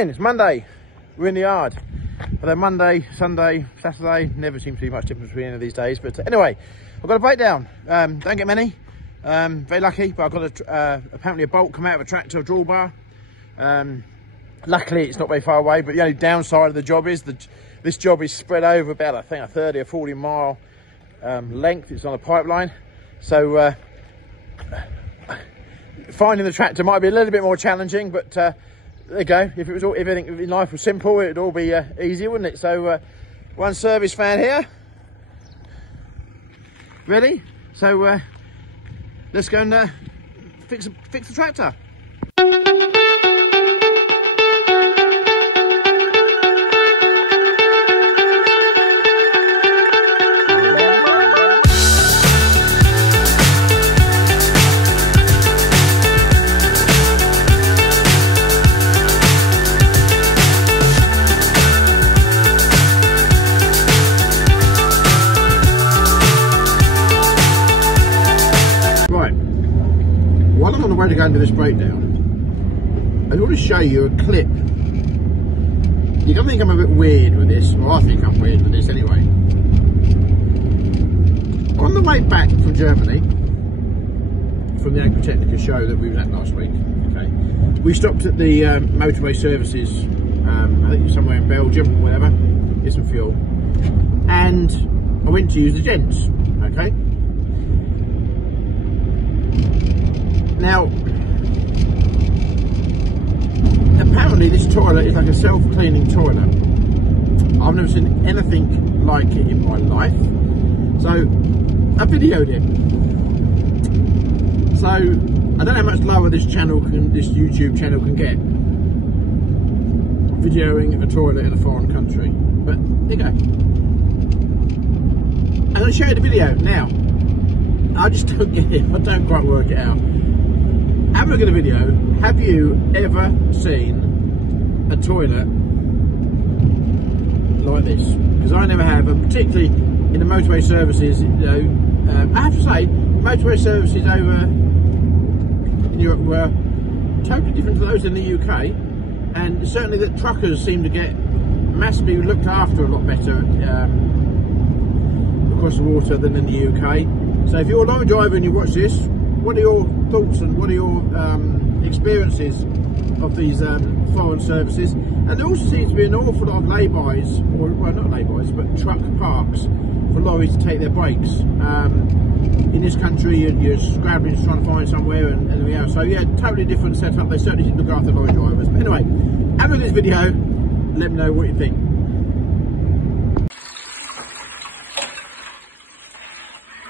Morning, it's Monday. We're in the yard. Although Monday, Sunday, Saturday, never seems to be much difference between any of these days. But anyway, I've got a breakdown. Don't get many. Very lucky, but I've got apparently a bolt come out of a tractor drawbar. Luckily, it's not very far away, but the only downside of the job is that this job is spread over about, I think, a 30 or 40 mile length. It's on a pipeline. So finding the tractor might be a little bit more challenging, but there you go. If everything in life was simple, it'd all be easier, wouldn't it? So one service fan here, ready. So let's go and fix the tractor. While I'm on the way to go and do this breakdown, I want to show you a clip. You're going to think I'm a bit weird with this, or I think I'm weird with this anyway. On the way back from Germany, from the Agritechnica show that we were at last week, okay, we stopped at the motorway services, I think somewhere in Belgium or whatever, get some fuel, and I went to use the gents, okay. Now, apparently this toilet is like a self-cleaning toilet. I've never seen anything like it in my life. So, I videoed it. So, I don't know how much lower this YouTube channel can get. Videoing a toilet in a foreign country. But, there you go. I'm going to show you the video. Now, I just don't get it. I don't quite work it out. Have a look at the video. Have you ever seen a toilet like this? Because I never have, and particularly in the motorway services, you know, I have to say, motorway services over in Europe were totally different to those in the UK, and certainly that truckers seem to get massively looked after a lot better across the water than in the UK. So if you're a lorry driver and you watch this, what are your thoughts and what are your experiences of these foreign services? And there also seems to be an awful lot of lay-bys, or well, not lay-bys, but truck parks for lorries to take their breaks. In this country, you're scrabbling, just trying to find somewhere and everything else. So yeah, totally different setup. They certainly should look after lorry drivers. But anyway, have a look at this video. Let me know what you think.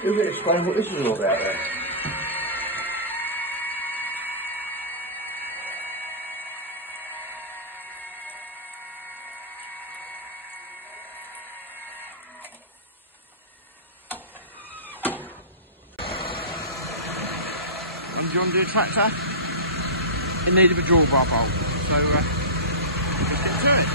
Who will explain what this is all about then? John Deere tractor, it needed a drawbar bolt, so let's get to it.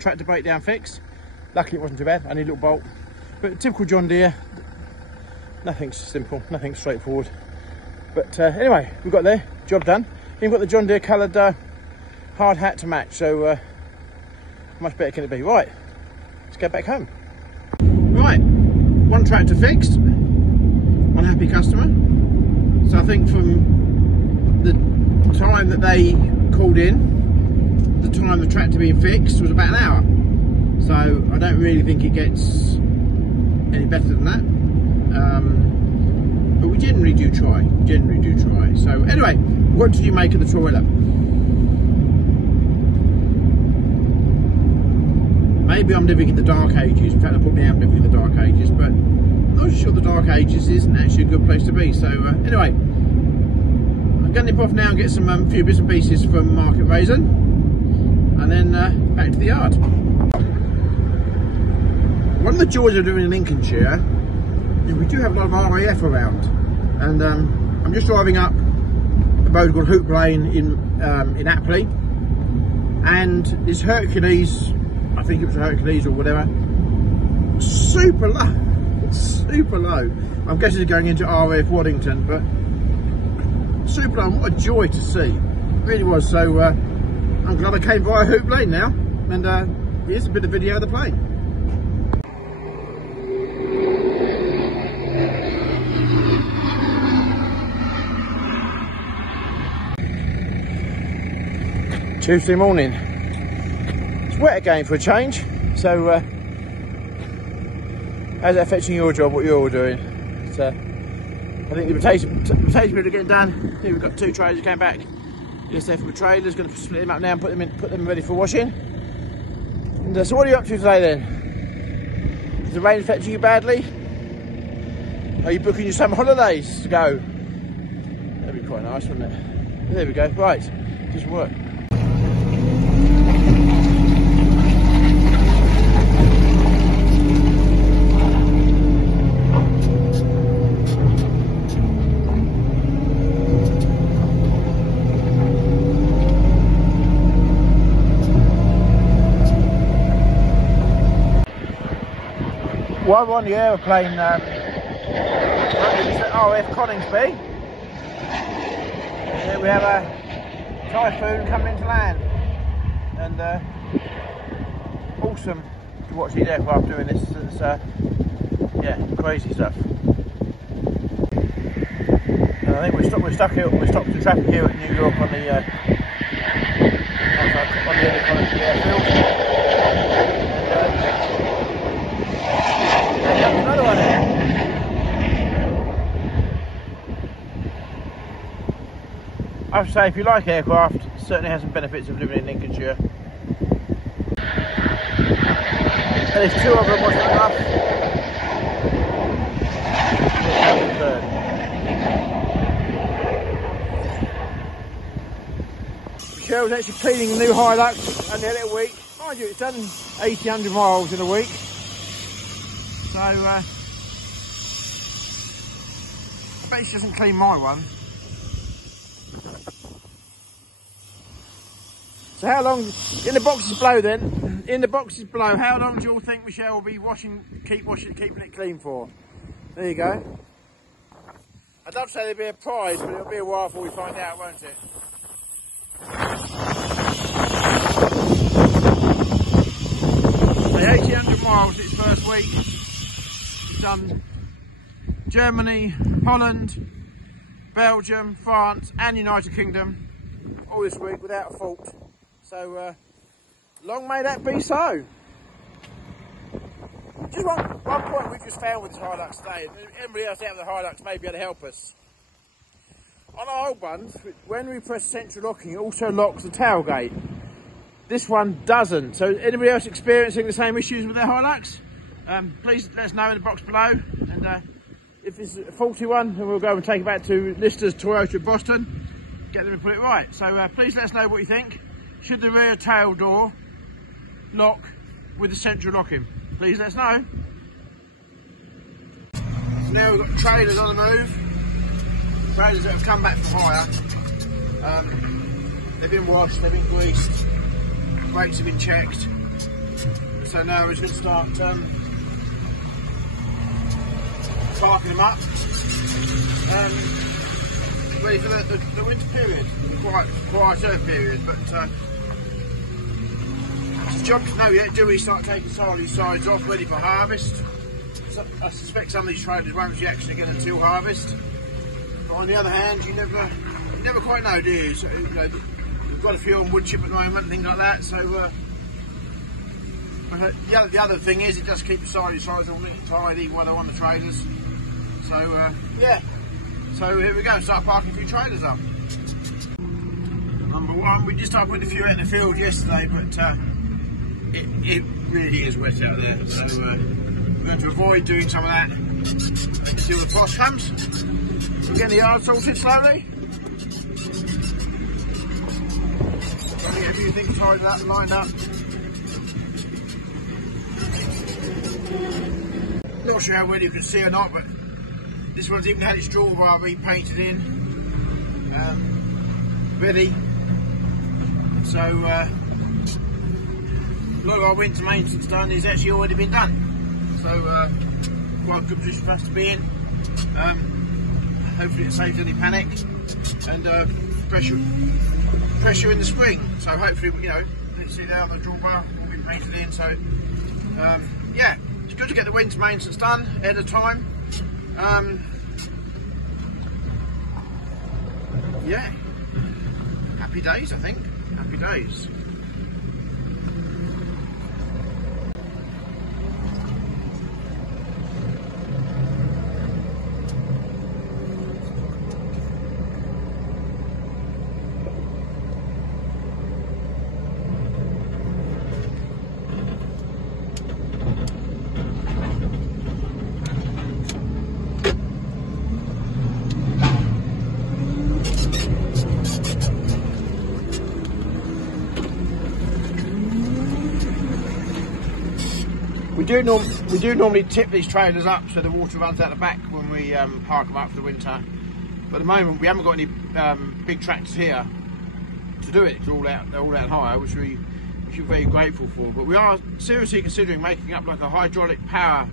Tractor breakdown fixed. Luckily it wasn't too bad, only a little bolt. But typical John Deere, nothing simple, nothing straightforward. But anyway, we got there, job done. Even got the John Deere coloured hard hat to match, so much better can it be. Right, let's go back home. Right, one tractor fixed, unhappy customer. So I think from the time that they called in, the time the tractor being fixed was about an hour, so I don't really think it gets any better than that, but we generally do try, so anyway, what did you make of the toilet? Maybe I'm living in the dark ages. In fact, I probably am living in the dark ages, but I'm not sure the dark ages isn't actually a good place to be. So anyway, I'm going to nip off now and get some few bits and pieces from Market Raisin. and then back to the yard. One of the joys of living in Lincolnshire is we do have a lot of RAF around, and I'm just driving up a boat called Hoop Lane in Apley, and this Hercules, I think it was a Hercules or whatever, super low, super low. I'm guessing it's going into RAF Waddington, but super low. What a joy to see, it really was. So I'm glad I came via Hoop Lane now, and here's a bit of video of the plane. Tuesday morning. It's wet again for a change, so how's that affecting your job, what you're all doing? I think the potato bit are getting done. Here we've got 2 trailers that came back yesterday from the trailers, going to split them up now and put them ready for washing. And, so what are you up to today then? Is the rain affecting you badly? Are you booking your summer holidays to go? That'd be quite nice, wouldn't it? There we go, right, do some work. While we're on the aeroplane, RAF Coningsby, we have a Typhoon coming into land, and awesome to watch these aircraft doing this. It's yeah, crazy stuff. And I think we're stopped the traffic here at New York on the Coningsby airfield. Another one here. I would say if you like aircraft, it certainly has some benefits of living in Lincolnshire. And there's 2 of them, wasn't enough. Michelle's actually cleaning the new Hilux only a little week. Mind you, it's done 1,800 miles in a week. So, I bet she doesn't clean my one. So how long, in the boxes below then, how long do you all think Michelle will be keeping it clean for? There you go. I'd love to say there'd be a prize, but it'll be a while before we find out, won't it? So 1,800 miles its first week. Done Germany, Holland, Belgium, France and United Kingdom all this week without a fault. So long may that be so. Just one point we've just found with this Hilux today, and everybody else out of the Hilux may be able to help us. On our old ones, when we press central locking, it also locks the tailgate. This one doesn't. So anybody else experiencing the same issues with their Hilux? Please let us know in the box below, and if it's a faulty one, then we'll go and take it back to Lister's Toyota Boston, get them to put it right. So please let us know what you think. Should the rear tail door lock with the central locking? Please let us know. So now we've got trailers on the move, trailers that have come back from hire. They've been washed, they've been greased, brakes have been checked. So now we're just going to start parking them up, ready for the winter period, the quieter period. But it's a job to know yet. Do we start taking some of these sides off, ready for harvest? So I suspect some of these trailers won't actually get until harvest. But on the other hand, you never quite know, do you? So, you know, we've got a few on wood chip at the moment, things like that. So the other thing is, it does keep the sides all neat and tidy while they're on the trailers. So yeah, so here we go, start parking a few trailers up. Number one, we just started putting a few out in the field yesterday, but it really is wet out there, so we're going to avoid doing some of that until the posh comes. We're getting the yard sorted slowly. get a few things tied up, lined up. Not sure how well you can see or not, but this one's even had its drawbar repainted in. Ready. So a lot of our winter maintenance done is actually already been done. So quite a good position for us to be in. Hopefully it saves any panic and pressure in the spring. So hopefully, you know, you can see there on the drawbar all been painted in. So yeah, it's good to get the winter maintenance done ahead of time. Yeah, happy days, I think. Happy days. We do normally tip these trailers up so the water runs out the back when we park them up for the winter. But at the moment we haven't got any big tractors here to do it. They're all out higher, which we're very grateful for. But we are seriously considering making up like a hydraulic power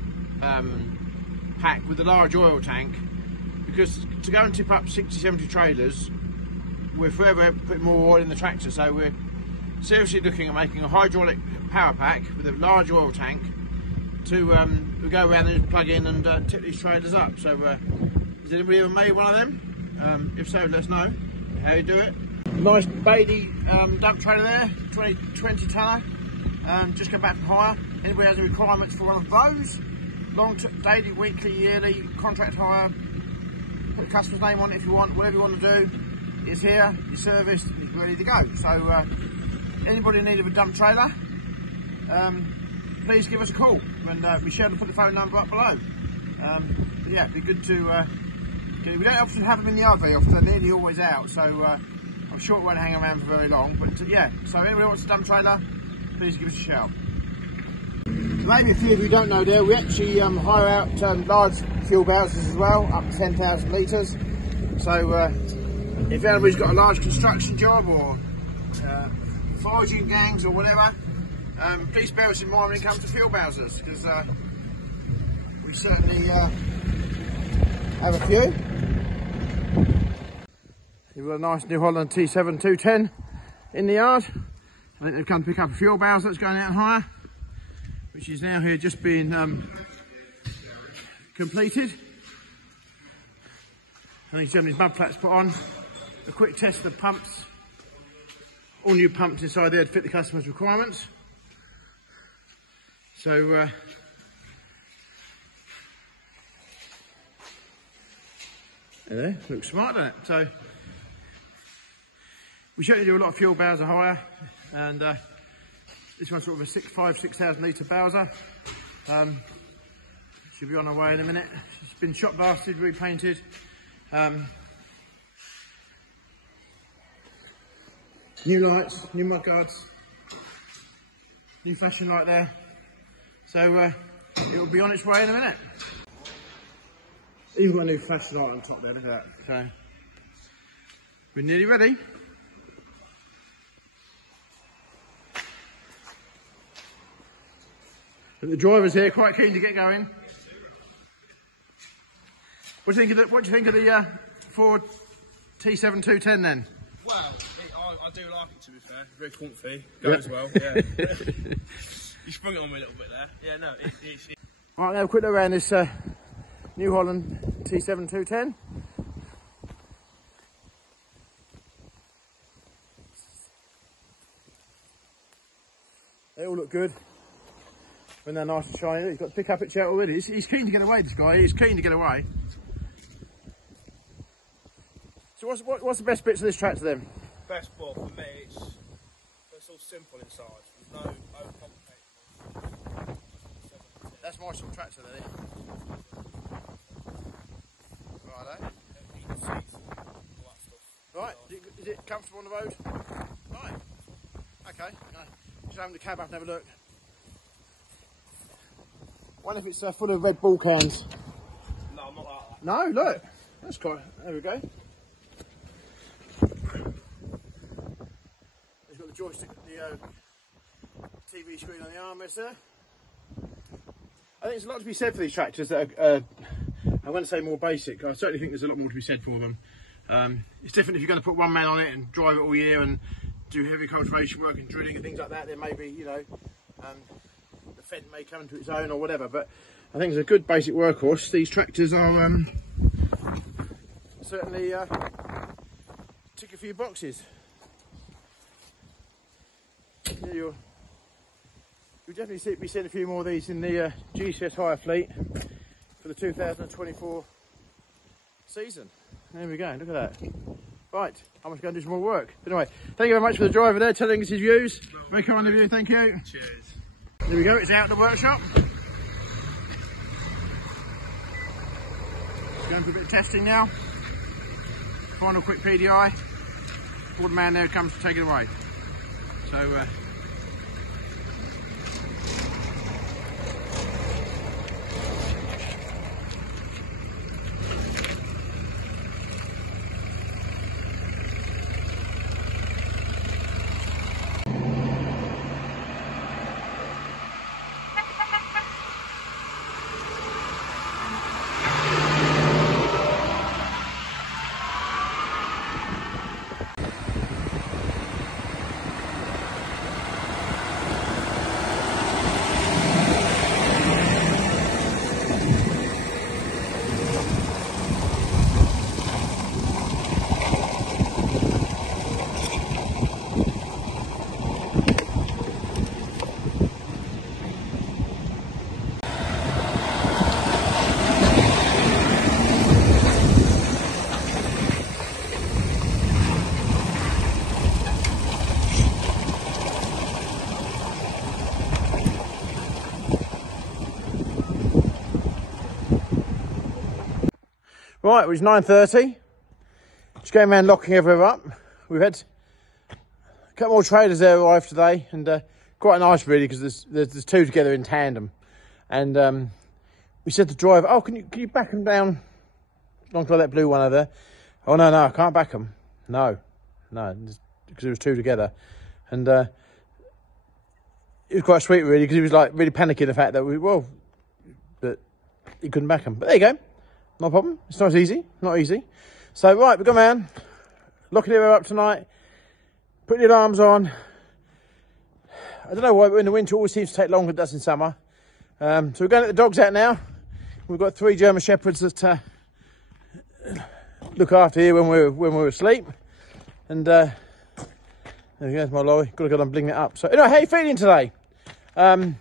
pack with a large oil tank, because to go and tip up 60-70 trailers, we're forever putting more oil in the tractor. So we're seriously looking at making a hydraulic power pack with a large oil tank to we go around and plug in and tip these trailers up. So has anybody ever made one of them? If so, let us know how you do it. Nice Bailey dump trailer there, 20 tonner, just come back from hire. Anybody has any requirements for one of those, long daily, weekly, yearly, contract hire, put the customer's name on it if you want, whatever you want to do, it's here, it's serviced, it's ready to go. So anybody in need of a dump trailer, please give us a call, and we shall put the phone number up below. But yeah, it'd be good to get it. We don't often have them in the yard very often, they're nearly always out, so I'm sure it won't hang around for very long. But yeah, so anybody wants a dump trailer, please give us a shout. Maybe a few of you don't know there, we actually hire out large fuel bowsers as well, up to 10,000 litres. So if anybody's got a large construction job or foraging gangs or whatever, please bear us in mind when it comes to fuel bowsers, because we certainly have a few. We've got a nice New Holland T7 210 in the yard. I think they've come to pick up a fuel bowser that's going out on hire, which is now here just being completed. And he's done his mud flaps put on. A quick test of the pumps. All new pumps inside there to fit the customer's requirements. So there, looks smart, doesn't it? So we certainly do a lot of fuel bowser hire, and this one's sort of a 6,000 litre bowser. Should be on our way in a minute. It's been shot blasted, repainted. New lights, new mudguards, new flashing light there. So it'll be on its way in a minute. Even got a new flashing light on top there, look at that. So we're nearly ready. But the driver's here, quite keen to get going. What do you think of the Ford T7 210 then? Well, I do like it, to be fair. Very comfy, goes well. Yeah. You sprung it on me a little bit there. Yeah, no, it's. Right, now a quick look around this New Holland T7 210. They all look good when they're nice and shiny. He's got the pickup itch out already. He's keen to get away, this guy. He's keen to get away. So what's the best bits of this tractor then? Best part for me, it's all simple inside. There's no complicated. That's my sort of tractor then. Righto. Heated seats and all that stuff. Right, is it comfortable on the road? Right. Okay, just open the cab up and have a look. Wonder if it's full of Red Bull cans. No, I'm not like that. No, look. That's quite. There we go. It's got the joystick, the TV screen on the armrest there. I think there's a lot to be said for these tractors that are, I wouldn't say more basic. I certainly think there's a lot more to be said for them. It's different if you're going to put one man on it and drive it all year and do heavy cultivation work and drilling and things like that. Then maybe, you know, the fed may come into its own or whatever. But I think it's a good basic workhorse. These tractors are certainly tick a few boxes. Yeah, you'll definitely be seeing a few more of these in the GCS hire fleet for the 2024 season. There we go, look at that. Right, I must go and do some more work. But anyway, thank you very much for the driver there telling us his views. Very kind of you, thank you. Cheers. There we go, it's out in the workshop. Going for a bit of testing now. Final quick PDI. Board man there comes to take it away. So, right, it was 9:30. Just going around locking everything up. We've had a couple more trailers there arrive today, and quite nice really because there's two together in tandem. And we said to the driver, "Oh, can you back them down alongside that blue one over there?" "Oh no, I can't back them." No, because there was two together, and it was quite sweet really because he was like really panicking the fact that that he couldn't back them. But there you go. No problem. It's not easy. Not easy. So, right, we've gone around, locking it up tonight, putting the alarms on. I don't know why, but in the winter it always seems to take longer than it does in summer. So we're going to let the dogs out now. We've got 3 German Shepherds that look after here when we're asleep. And there goes my lorry. Got to go and bling it up. So, anyway, how are you feeling today? I'm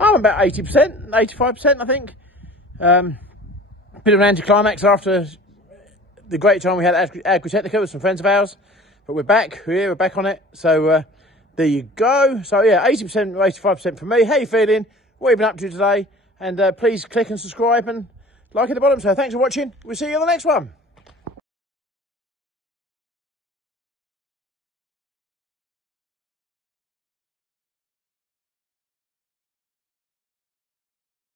about 80%, 85%, I think. Bit of an anticlimax after the great time we had at Agritechnica with some friends of ours, but we're back. We're back on it. So there you go. So yeah, 80% or 85% from me. How you feeling? What have you been up to today? And please click and subscribe and like at the bottom. So thanks for watching. We'll see you on the next one.